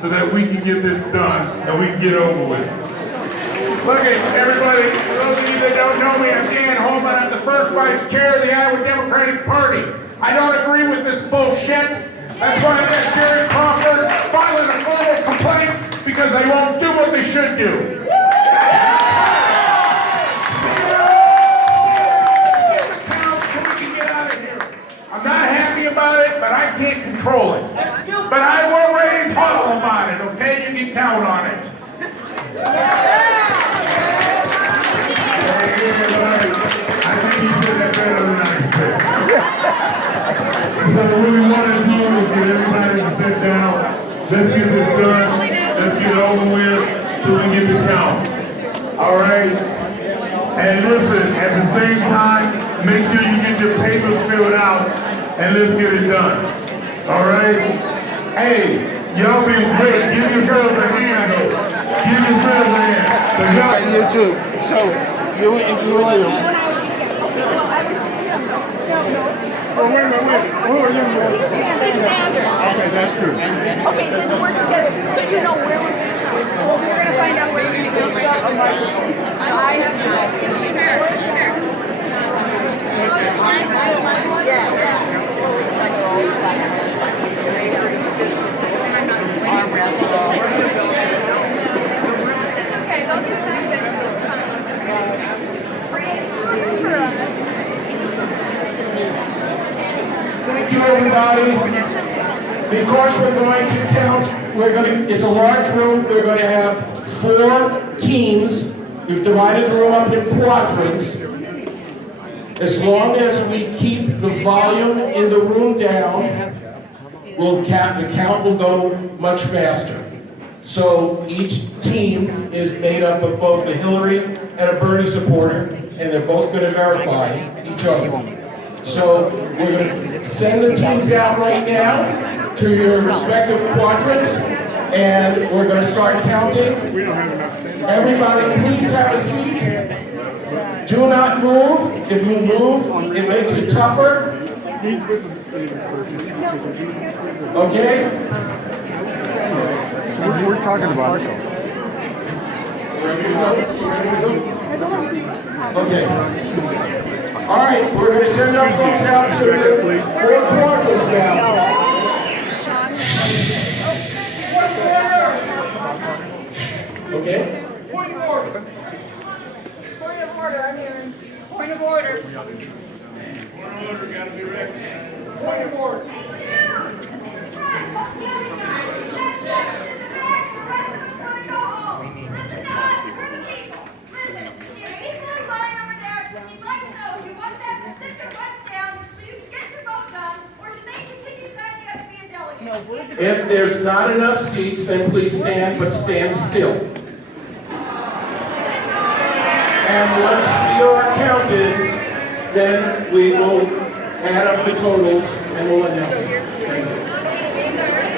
so that we can get this done and we can get over with. Look at everybody, for those of you that don't know me, I'm Dan Holman. I'm the first vice chair of the Iowa Democratic Party. I don't agree with this bullshit. That's why I got Jerry Crawford filing a formal complaint, because they won't do what they should do. I'm not happy about it, but I can't control it. But I will raise hell about it, okay? You can count on it. I think he did that better than I expected. So what we want to do is get everybody to sit down. Let's get this done. Let's get it over with so we can get the count. All right? And listen, at the same time, make sure you get your papers filled out and let's get it done. All right? Hey, y'all been great. Give yourselves a hand, though. Give yourselves a hand. You too. So, you and you. Oh, wait a minute. Who are you? Sanders. Okay, that's good. Okay, then we're together, so you know where we're going to go. Well, we're going to find out where you're going to go. I have to. It's okay, they'll get signed into the front. Thank you, everybody. Because we're going to count, it's a large room, we're going to have 4 teams. We've divided the room up into quadrants. As long as we keep the volume in the room down, the count will go much faster. So each team is made up of both a Hillary and a Bernie supporter, and they're both going to verify each other. So we're going to send the teams out right now to your respective quadrants, and we're going to start counting. Everybody, please have a seat. Do not move. If you move, it makes it tougher. Okay? We're talking about it. Okay. All right, we're going to send our folks out to the 4 quadrants now. Okay? Point of order. Point of order, I'm hearing. Point of order. Point of order, gotta be recognized. Point of order. If there's not enough seats, then please stand, but stand still. And once you are counted, then we will add up the totals and we'll announce it. Thank you.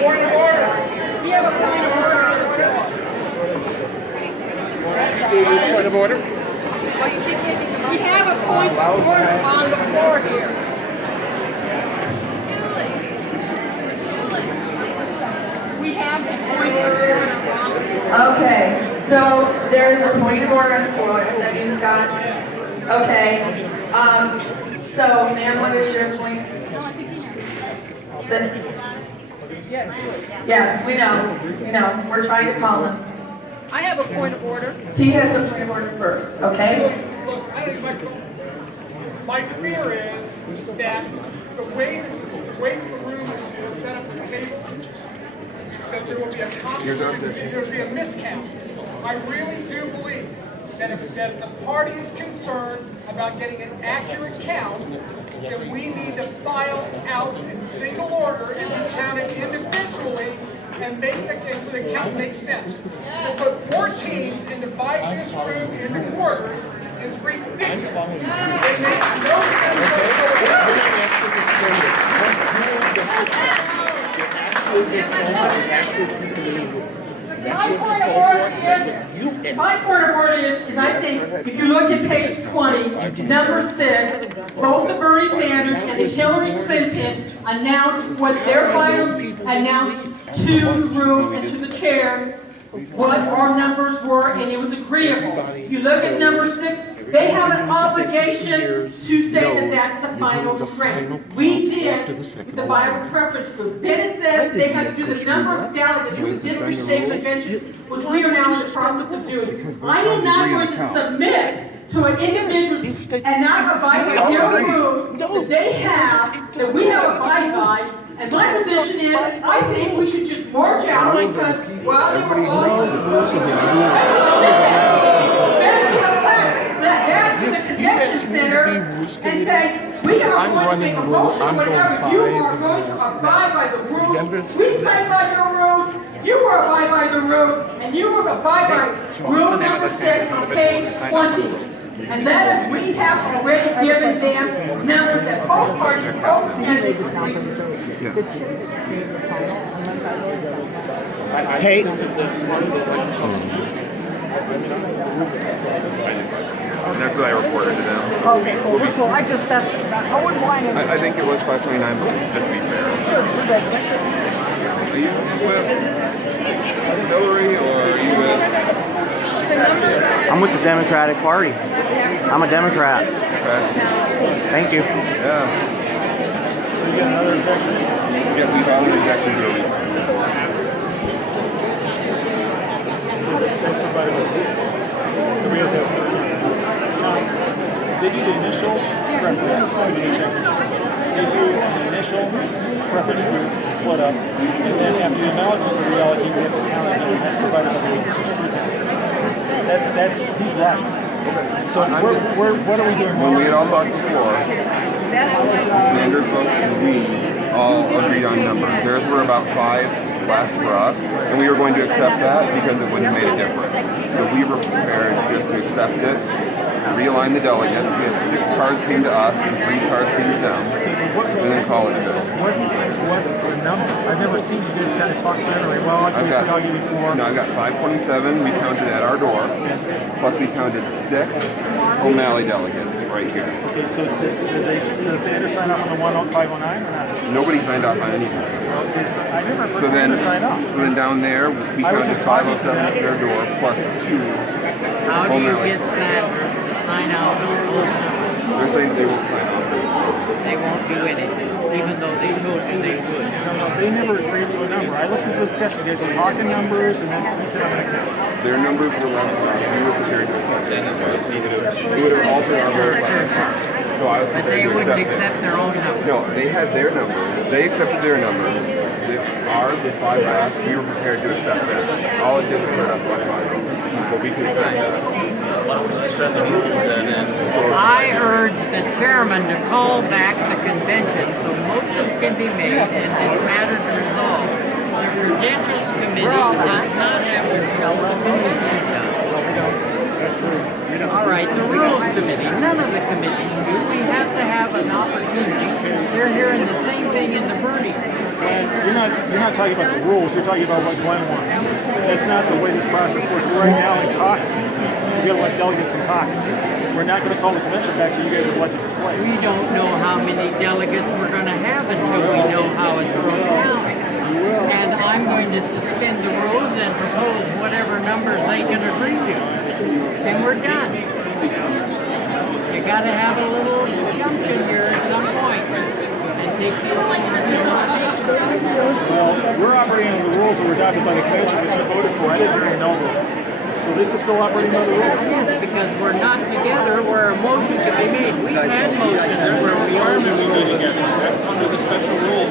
Point of order. We have a point of order. Do your point of order? We have a point of order on the floor here. We have a point of order on the floor. Okay, so there is a point of order on the floor. Is that you, Scott? Okay. So, ma'am, what is your point? Yes, we know. We know. We're trying to call him. I have a point of order. He has a point of order first, okay? Look, my fear is that the way the room is set up with tables, that there will be a conflict, there will be a miscount. I really do believe that if the party is concerned about getting an accurate count, then we need to file out in single order and be counted individually and make the case so the count makes sense. To put 4 teams and divide this room into quarters is ridiculous. It makes no sense whatsoever. My point of order is I think if you look at page 20, number 6, both the Bernie Sanders and the Hillary Clinton announced what their finals announced to the room and to the chair what our numbers were, and it was agreeable. If you look at number 6, they have an obligation to say that that's the final strength. We did the Bible preference group. Then it says they have to do the number of delegates to the district state convention, which we are now in the process of doing. I am not going to submit to an individual and not abide by their rules that they have, that we have abided by. And my position is, I think we should just march out because, well, they were all back to the convention center and say, we are going to make a motion whenever you are going to abide by the rules. We abide by your rules, you will abide by the rules, and you will abide by rule number 6 on page 20. And that is, we have already given them numbers that both parties, both candidates agree to. Hey. And that's what I reported to them. So Okay, cool. I just, that's, I wouldn't mind it. I think it was 529, but just to be fair. Sure, we're good. Are you with Hillary or are you with? I'm with the Democratic Party. I'm a Democrat. Okay. Thank you. Yeah. So you got another objection? Yeah, we filed an objection to it. Thanks for providing. They do the initial preference committee check. They do the initial preference group split up, and then after the reallocate, we have to count it, and that's provided by the street counts. He's right. So what are we doing? When we had all talked before, Sanders votes and we all agreed on numbers. Theirs were about 5 less for us, and we were going to accept that because it wouldn't have made a difference. So we were prepared just to accept it, realign the delegates. We had 6 cards came to us and 3 cards came to them, and then call it good. What's the number? I've never seen you guys kind of talk generally. Well, I've got you before. No, I've got 527 we counted at our door, plus we counted 6 O'Malley delegates right here. Okay, so did Sanders sign off on the 509 or not? Nobody signed off on anything. Okay, so I never heard So then, sign off. so then down there, we counted 507 at their door, plus 2 How do you O'Malley. get Sanders to sign out on those numbers? They're saying they won't sign off. They won't do anything, even though they told you they would. No, they never agreed to a number. I listened to the discussion. You guys were talking numbers, and then he said, I'm going to count. Their numbers were less than ours. We were prepared to accept it. We would have altered our vote. So I was But prepared they to wouldn't accept accept it. their own numbers. No, they had their numbers. They accepted their numbers. Ours was 5 last. We were prepared to accept that. All it did was hurt us by 5. But we could accept that. I urge the chairman to call back the convention so motions can be made and this matter resolved. The credentials committee does not have to done. All right, the rules committee, none of the committees do. We have to have an opportunity. They're hearing the same thing in the Bernie. You're not talking about the rules. You're talking about what Glenn wants. That's not the way this process works. We're right now in caucus. We got to elect delegates in caucus. We're not going to call the convention back till you guys have elected the slate. We don't know how many delegates we're going to have until we know how it's broken out. And I'm going to suspend the rules and propose whatever numbers they can agree to. And we're done. You got to have a little gumption here at some point and take the Well, we're operating under the rules that were adopted by the convention that you voted for. I didn't really know this. So this is still operating under the rules. Yes, because we're not together where a motion can be made. We've had motions where we are together. That's under the special rules.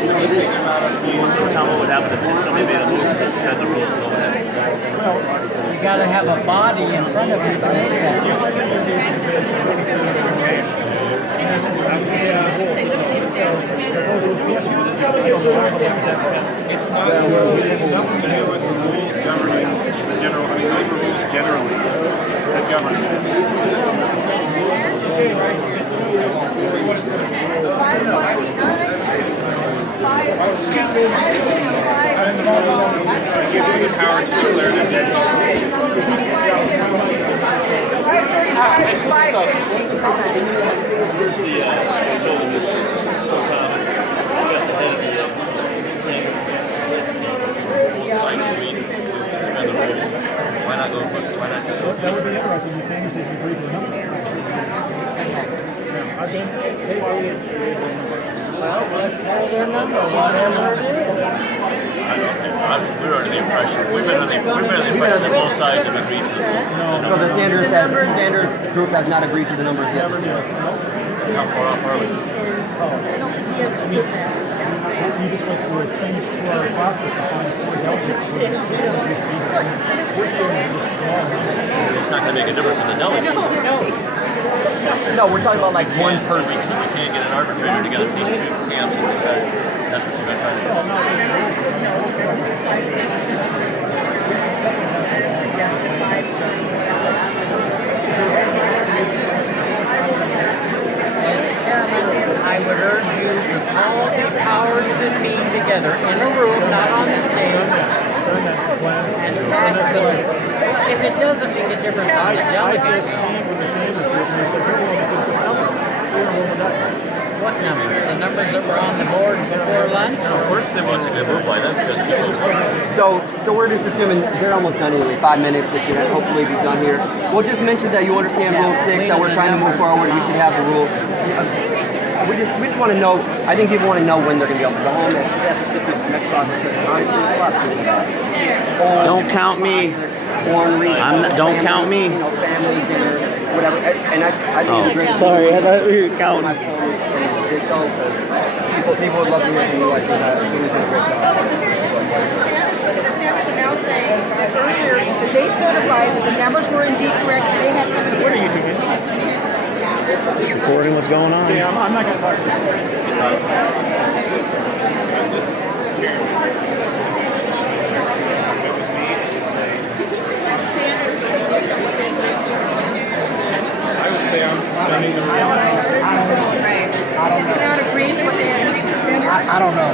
Anything about us being Tell me what happened if somebody made a motion to suspend the rules. Go ahead. well, You got to have a body in front of you to make that. it's not nothing to do with the rules governing the general. I mean, those are rules generally that govern this. Give you the power to declare an Here's the Well, let's have their number, whatever it is. We're under the impression, we've been under the impression that both sides have agreed to the So the Sanders group has not agreed to the numbers yet. How far off are we? You just went through a huge 2-hour process to find 4 delegates. It's not going to make a difference in the delegates. No, we're talking about like one So person. we can't get an arbitrator together with these two camps and decide that's what you're going to try to do. As chairman, I would urge you to call the powers that be together in a room, not on the stage, and ask them. If it doesn't make a difference on the delegates, what numbers? The numbers that were on the board before lunch? Of course they want to get moved by them because people So we're just assuming they're almost done anyway. 5 minutes. This should hopefully be done here. We'll just mention that you understand Rule 6, that we're trying to move forward. We should have the rule. We just want to know. I think people want to know when they're going to be able to go home. They have to sit through this next process. Honestly, it's a lot of shit. Don't count me. Don't count me. You know, family dinner, whatever. And I think it's great. Sorry, I thought we were counting. People would love to hear from you. I think it's always been a great job. The Sanders are now saying that earlier that they certified that the numbers were indeed correct. They had somebody. What are you doing? Just recording what's going on. Yeah, I'm not going to talk to I would say I'm suspending the rule. I don't know. I don't know.